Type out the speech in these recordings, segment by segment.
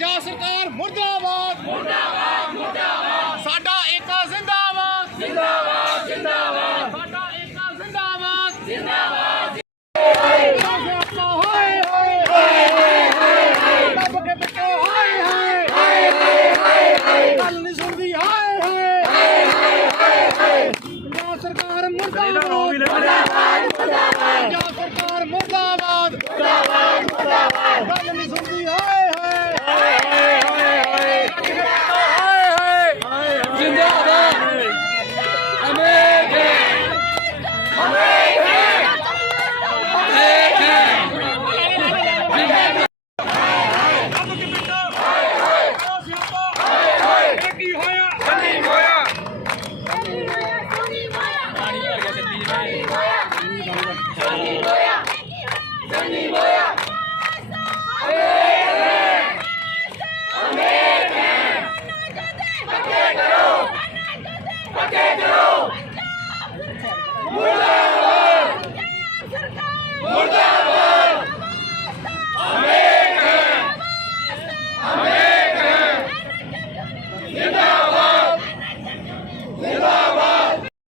ਪੰਜਾਬ ਸਰਕਾਰ ਮੁਰਦਾਬਾਦ। ਮੁਰਦਾਬਾਦ ਮੁਰਦਾਬਾਦ। ਸਾਡਾ ਏਕਾ ਜ਼ਿੰਦਾਬਾਦ। ਜ਼ਿੰਦਾਬਾਦ ਜ਼ਿੰਦਾਬਾਦ। ਸਾਡਾ ਏਕਾ ਜ਼ਿੰਦਾਬਾਦ। ਜ਼ਿੰਦਾਬਾਦ। ਹਾਏ ਹਾਏ ਹਾਏ ਹਾਏ ਰੱਬ ਕੇ ਬੱਚੇ ਹਾਏ ਹਾਏ ਹਾਏ ਹਾਏ ਹਾਏ ਗੱਲ ਨਹੀਂ ਸੁਣਦੀ ਹਾਏ ਹਾਏ ਹਾਏ ਹਾਏ ਪੰਜਾਬ ਸਰਕਾਰ ਮੁਰਦਾਬਾਦ ਪੰਜਾਬ ਸਰਕਾਰ ਮੁਰਦਾਬਾਦ ਮੁਰਦਾਬਾਦ ਮੁਰਦਾਬਾਦ ਗੱਲ ਨਹੀਂ ਸੁਣਦੀ ਹਾਏ ਹਾਏ ਹਾਏ ਹਾਏ ਹਾਏ ਹਾਏ ਹਾਏ ਜਿੰਦਾਬਾਦ ਕੀ ਹੋਇਆ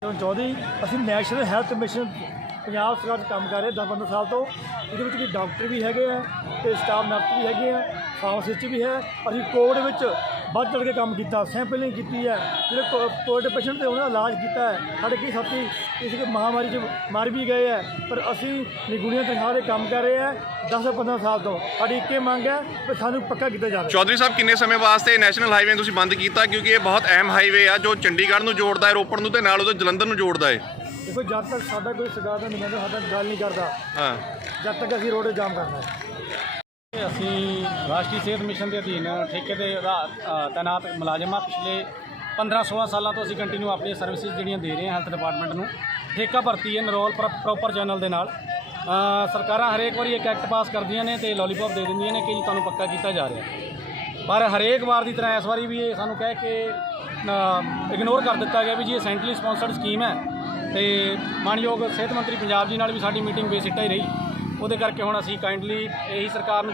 ਜੋਨ ਚੌਧਰੀ ਅਸੀਂ ਨੈਸ਼ਨਲ ਹੈਲਥ ਮਿਸ਼ਨ ਪੰਜਾਬ ਸਰਕਾਰ 'ਚ ਕੰਮ ਕਰ ਰਹੇ 10 15 ਸਾਲ ਤੋਂ। ਇਹਦੇ ਵਿੱਚ ਕੀ ਡਾਕਟਰ ਵੀ ਹੈਗੇ ਆ ਤੇ ਸਟਾਫ ਨਰਸ ਵੀ ਹੈਗੇ ਆ, ਫਾਰਮਾਸਿਸਟ ਵੀ ਹੈ। ਅਸੀਂ ਕੋਵਿਡ ਵਿੱਚ ਵੱਧ ਚੜ੍ਹ ਕੇ ਕੰਮ ਕੀਤਾ ਸੈਂਪਲਿੰਗ ਕੀਤੀ ਹੈ ਜਿਹੜੇ ਕੋਵਿਡ ਪੇਸ਼ੈਂਟ ਤੇ ਉਹਨਾਂ ਦਾ ਇਲਾਜ ਕੀਤਾ ਹੈ ਸਾਡੇ ਕਈ ਸਾਥੀ ਇਸ ਮਹਾਮਾਰੀ 'ਚ ਮਰ ਵੀ ਗਏ ਆ ਪਰ ਅਸੀਂ ਨਿਗੁਣੀਆਂ ਤਨਖਾਹ ਦੇ ਕੰਮ ਕਰ ਰਹੇ ਆ 10 15 ਸਾਲ ਤੋਂ। ਸਾਡੀ ਇੱਕੇ ਮੰਗ ਹੈ ਕਿ ਸਾਨੂੰ ਪੱਕਾ ਕੀਤਾ ਜਾਵੇ। ਚੌਧਰੀ ਸਾਹਿਬ ਕਿੰਨੇ ਸਮੇਂ ਵਾਸਤੇ ਨੈਸ਼ਨਲ ਹਾਈਵੇ ਤੁਸੀਂ ਬੰਦ ਕੀਤਾ? ਕਿਉਂਕਿ ਇਹ ਬਹੁਤ ਅਹਿਮ ਹਾਈਵੇ ਆ ਜੋ ਚੰਡੀਗੜ੍ਹ ਨੂੰ ਜੋੜਦਾ ਹੈ ਰੋਪੜ ਨੂੰ ਤੇ ਨਾਲ ਉਹਦੇ ਜਲੰਧਰ ਨੂੰ ਜੋੜਦਾ ਹੈ। ਦੇਖੋ ਜਦ ਤੱਕ ਸਾਡਾ ਕੋਈ ਸਰਕਾਰ ਦਾ ਨੁਮਾਇੰਦਾ ਸਾਡਾ ਗੱਲ ਨਹੀਂ ਕਰਦਾ ਹਾਂ। ਜਦ ਤੱਕ ਅਸੀਂ ਰੋਡ ਜਾਮ ਕਰਨਾ ਹੈ। ਅਸੀਂ ਰਾਸ਼ਟਰੀ ਸਿਹਤ ਮਿਸ਼ਨ ਦੇ ਅਧੀਨ ਠੇਕੇ ਦੇ ਆਧਾਰ ਤਾਇਨਾਤ ਤੈਨਾਤ ਮੁਲਾਜ਼ਮਾਂ ਪਿਛਲੇ 15-16 ਸਾਲਾਂ ਤੋਂ ਅਸੀਂ ਕੰਟੀਨਿਊ ਆਪਣੀਆਂ ਸਰਵਿਸਿਜ਼ ਜਿਹੜੀਆਂ ਦੇ ਰਹੇ ਹਾਂ ਹੈਲਥ ਡਿਪਾਰਟਮੈਂਟ ਨੂੰ। ਠੇਕਾ ਭਰਤੀ ਹੈ ਨਰੋਲ ਪ੍ਰੋਪਰ ਚੈਨਲ ਦੇ ਨਾਲ। ਸਰਕਾਰਾਂ ਹਰੇਕ ਵਾਰੀ ਇੱਕ ਐਕਟ ਪਾਸ ਕਰਦੀਆਂ ਨੇ ਤੇ ਲੋਲੀਪੌਪ ਦੇ ਦਿੰਦੀਆਂ ਨੇ ਕਿ ਜੀ ਤੁਹਾਨੂੰ ਪੱਕਾ ਕੀਤਾ ਜਾ ਰਿਹਾ। ਪਰ ਹਰੇਕ ਵਾਰ ਦੀ ਤਰ੍ਹਾਂ ਇਸ ਵਾਰੀ ਵੀ ਇਹ ਸਾਨੂੰ ਕਹਿ ਕੇ ਇਗਨੋਰ ਕਰ ਦਿੱਤਾ ਗਿਆ ਵੀ ਜੀ ਇਹ ਸੈਂਟਰਲੀ ਸਪਾਂਸਰਡ ਸਕੀਮ ਹੈ। ਤੇ ਮਾਨਯੋਗ ਸਿਹਤ ਮੰਤਰੀ ਪੰਜਾਬ ਜੀ ਨਾਲ ਵੀ ਸਾਡੀ ਮੀਟਿੰਗ ਬੇਸਿੱਟਾ ਹੀ ਰਹੀ। ਉਹਦੇ ਕਰਕੇ ਹੁਣ ਅਸੀਂ ਕਾਈਂਡਲੀ ਇਹੀ ਸਰਕਾਰ ਨੂੰ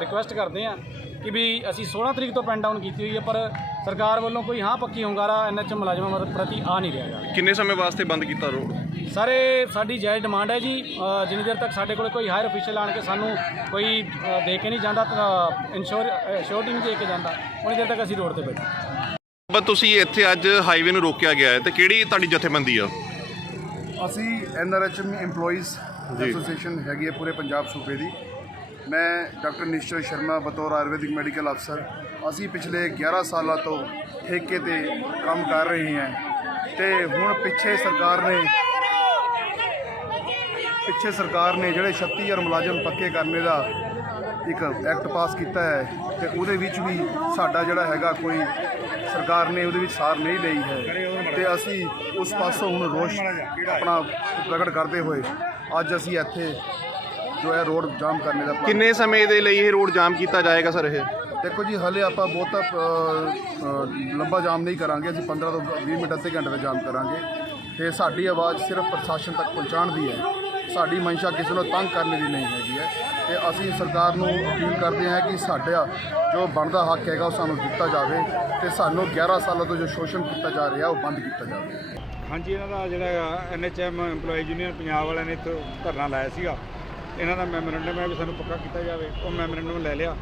ਰਿਕੁਐਸਟ ਕਰਦੇ ਹਾਂ ਕਿ ਵੀ ਅਸੀਂ 16 ਤਰੀਕ ਤੋਂ ਪੈਨ ਡਾਊਨ ਕੀਤੀ ਹੋਈ ਹੈ ਪਰ ਸਰਕਾਰ ਵੱਲੋਂ ਕੋਈ ਹਾਂ ਪੱਕੀ ਹੁੰਗਾਰਾ ਐਨਐਚਐਮ ਮੁਲਾਜ਼ਮਾਂ ਪ੍ਰਤੀ ਆ ਨਹੀਂ ਰਿਹਾ ਗਾ ਕਿੰਨੇ ਸਮੇਂ ਵਾਸਤੇ ਬੰਦ ਕੀਤਾ ਰੋਡ? ਸਾਰੇ ਸਾਡੀ ਜਾਇਜ਼ ਡਿਮਾਂਡ ਹੈ ਜੀ ਜਿੰਨੀ ਦੇਰ ਤੱਕ ਸਾਡੇ ਕੋਲ ਕੋਈ ਹਾਇਰ ਅਫੀਸ਼ੀਅਲ ਆਣ ਕੇ ਸਾਨੂੰ ਕੋਈ ਦੇ ਕੇ ਨਹੀਂ ਜਾਂਦਾ ਇਨਸ਼ੋਰ ਸ਼ੋਰਟੀ ਨਹੀਂ ਦੇ ਕੇ ਜਾਂਦਾ ਉਨੀ ਦੇਰ ਤੱਕ ਅਸੀਂ ਰੋਡ ਤੇ ਬੈਠੇ ਬਸ ਤੁਸੀਂ ਇੱਥੇ ਅੱਜ ਹਾਈਵੇ ਨੂੰ ਰੋਕਿਆ ਗਿਆ ਹੈ ਤੇ ਕਿਹੜੀ ਤੁਹਾਡੀ ਜਥੇਬੰਦੀ ਆ? ਅਸੀਂ ਐਨਆਰਐਚਐਮ EMPLOYEES ਐਸੋਸੀਏਸ਼ਨ ਹੈਗੀ ਹੈ ਪੂਰੇ ਪੰਜਾਬ ਸੂਬੇ ਦੀ। ਮੈਂ ਡਾਕਟਰ ਨਿਸ਼ਚਲ ਸ਼ਰਮਾ, ਬਤੌਰ ਆਯੁਰਵੈਦਿਕ ਮੈਡੀਕਲ ਅਫਸਰ। ਅਸੀਂ ਪਿਛਲੇ 11 ਸਾਲਾਂ ਤੋਂ ਠੇਕੇ ਤੇ ਕੰਮ ਕਰ ਰਹੇ ਹਾਂ। ਤੇ ਹੁਣ ਪਿੱਛੇ ਸਰਕਾਰ ਨੇ ਪਿੱਛੇ ਸਰਕਾਰ ਨੇ ਜਿਹੜੇ 36000 ਮੁਲਾਜ਼ਮ ਪੱਕੇ ਕਰਨੇ ਦਾ ਇੱਕ ਐਕਟ ਪਾਸ ਕੀਤਾ ਹੈ ਤੇ ਉਹਦੇ ਵਿੱਚ ਵੀ ਸਾਡਾ ਜਿਹੜਾ ਹੈਗਾ ਕੋਈ ਸਰਕਾਰ ਨੇ ਉਹਦੇ ਵਿੱਚ ਸਾਰ ਨਹੀਂ ਲਈ ਹੈ। ਤੇ ਅਸੀਂ ਉਸ ਪਾਸੋਂ ਹੁਣ ਰੋਸ਼ ਆਪਣਾ ਪ੍ਰਗਟ ਕਰਦੇ ਹੋਏ ਅੱਜ ਅਸੀਂ ਇੱਥੇ ਜੋ ਹੈ ਰੋਡ ਜਾਮ ਕਰਨੇ ਦਾ ਕਿੰਨੇ ਸਮੇਂ ਦੇ ਲਈ ਇਹ ਰੋਡ ਜਾਮ ਕੀਤਾ ਜਾਏਗਾ ਸਰ ਇਹ? ਦੇਖੋ ਜੀ ਹਲੇ ਆਪਾਂ ਬਹੁਤਾ ਅ, ਅ, ਲੰਬਾ ਜਾਮ ਨਹੀਂ ਕਰਾਂਗੇ। ਅਸੀਂ 15 ਤੋਂ 20 ਮਿੰਟ ਅੱਧੇ ਘੰਟੇ ਦਾ ਜਾਮ ਕਰਾਂਗੇ। ਤੇ ਸਾਡੀ ਆਵਾਜ਼ ਸਿਰਫ ਪ੍ਰਸ਼ਾਸਨ ਤੱਕ ਪਹੁੰਚਾਉਣ ਦੀ ਹੈ। ਸਾਡੀ ਮਨਸ਼ਾ ਕਿਸੇ ਨੂੰ ਤੰਗ ਕਰਨ ਦੀ ਨਹੀਂ ਹੈਗੀ ਹੈ। ਤੇ ਅਸੀਂ ਸਰਕਾਰ ਨੂੰ ਅਪੀਲ ਕਰਦੇ ਹਾਂ ਕਿ ਸਾਡਾ ਜੋ ਬਣਦਾ ਹੱਕ ਹੈਗਾ ਉਹ ਸਾਨੂੰ ਦਿੱਤਾ ਜਾਵੇ ਤੇ ਸਾਨੂੰ 11 ਸਾਲਾਂ ਤੋਂ ਜੋ ਸ਼ੋਸ਼ਣ ਕੀਤਾ ਜਾ ਰਿਹਾ ਉਹ ਬੰਦ ਕੀਤਾ ਜਾਵੇ। ਹਾਂਜੀ ਇਹਨਾਂ ਦਾ ਜਿਹੜਾ ਐਨਐਚਐਮ EMPLOYEE ਯੂਨੀਅਨ ਪੰਜਾਬ ਵਾਲਿਆਂ ਨੇ ਇੱਥੇ ਧਰਨਾ ਲਾਇਆ ਸੀਗਾ। ਇਹਨਾਂ ਦਾ ਮੈਮੋਰੈਂਡਮ ਹੈ ਵੀ ਸਾਨੂੰ ਪੱਕਾ ਕੀਤਾ ਜਾਵੇ। ਉਹ ਮੈਮੋਰੈਂਡਮ ਲੈ ਲਿਆ।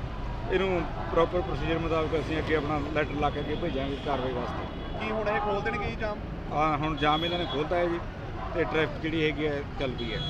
ਇਹਨੂੰ ਪ੍ਰੋਪਰ ਪ੍ਰੋਸੀਜਰ ਮੁਤਾਬਕ ਅਸੀਂ ਅੱਗੇ ਆਪਣਾ ਲੈਟਰ ਲਾ ਕੇ ਅੱਗੇ ਭੇਜਾਂਗੇ ਕਾਰਵਾਈ ਵਾਸਤੇ। ਕੀ ਹੁਣ ਇਹ ਖੋਲ ਦੇਣਗੇ ਜੀ ਜਾਮ? ਆ ਹੁਣ ਜਾਮ ਇਹਨਾਂ ਨੇ ਖੋਲ੍ਹਤਾ ਹੈ ਜੀ। ਤੇ ਟ੍ਰੈਫਿਕ ਜਿਹੜੀ ਹੈਗੀ ਹੈ ਚੱਲ ਪਈ ਹੈ।